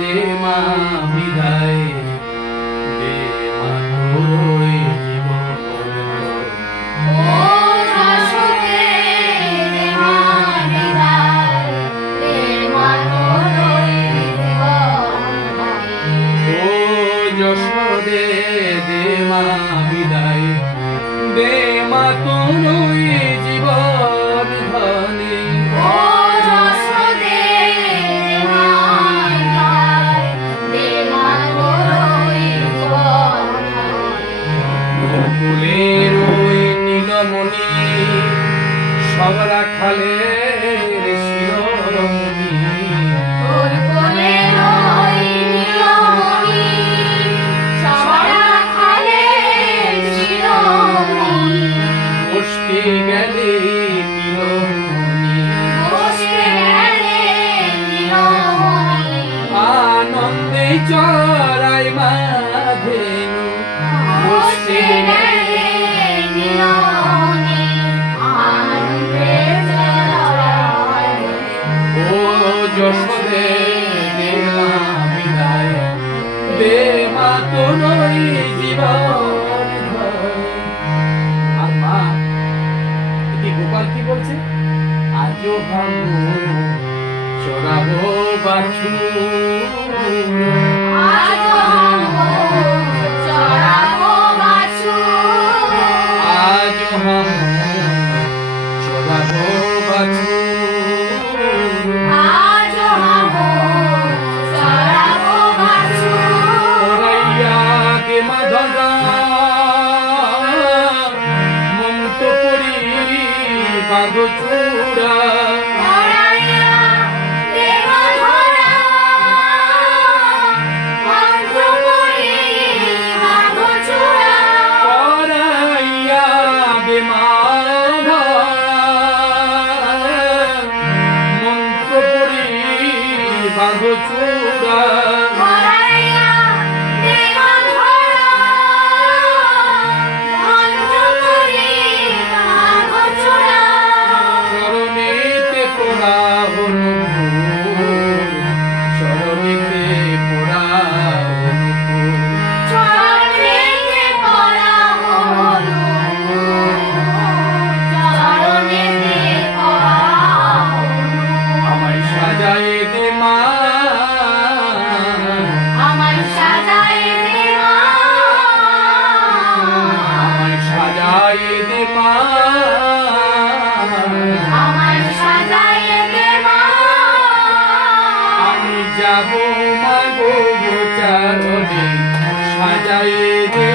দে মা বিদায়, দে মা তোর জীবন। ও যশোদে দে মা বিদায়, দে মা তোর জীবন। ও যশোদে দে মা বিদায়, দে মা তোর জীবন ধনে। ও যশোদে দে মা বিদায়, দে মা তোর জীবন। ফুলের ওই নীলমণি সব রাখালের শিরোমণি। তোর কোলের ওই নীলমণি সবার রাখালের শিরোমণি। বসতে গেলে নীলমণি, বসতে গেলে নীলমণি। আনন্দে চড়াই মাধেনু। বসতে গেলে নীলমণি, আনন্দে চড়াই। ও যশোদে দে মা বিদায়, দে মা তোর জীবন ধনে। আর মা এটি গোপাল কি বলছে? আজও হামু চড়াবো বাছুর, আজ হামু চড়াবো বাছুর। আজও হামু চড়াবো বাছুর। আজ হামু চড়াবো বাছুর। ওরাইয়া দে মা ধরা মমতো করি বাঁধো চূড়া। ওরাইয়া দে মা ধরা, মন্ত্র করি বাঁধো চূড়া। ওরাইয়া দে মা ধরা মন্ত্র করি বাঁধো চূড়া। ওরাইয়া দে মা ধরা, মন্ত্র করি বাঁধো চূড়া। চরণেতে পোড়া অনুকূল, চরণেতে পোড়া অনুকূল। চরণেতে পড়া হলুদ, চরণেতে পড়া হলুদ। আমায় সাজায় দে মা, আমায় সাজায় দে মা, আমায় সাজায় দে মা। আমায় সাজায় দে মা। আমি যাব মা গো চরণে, সাজায় দে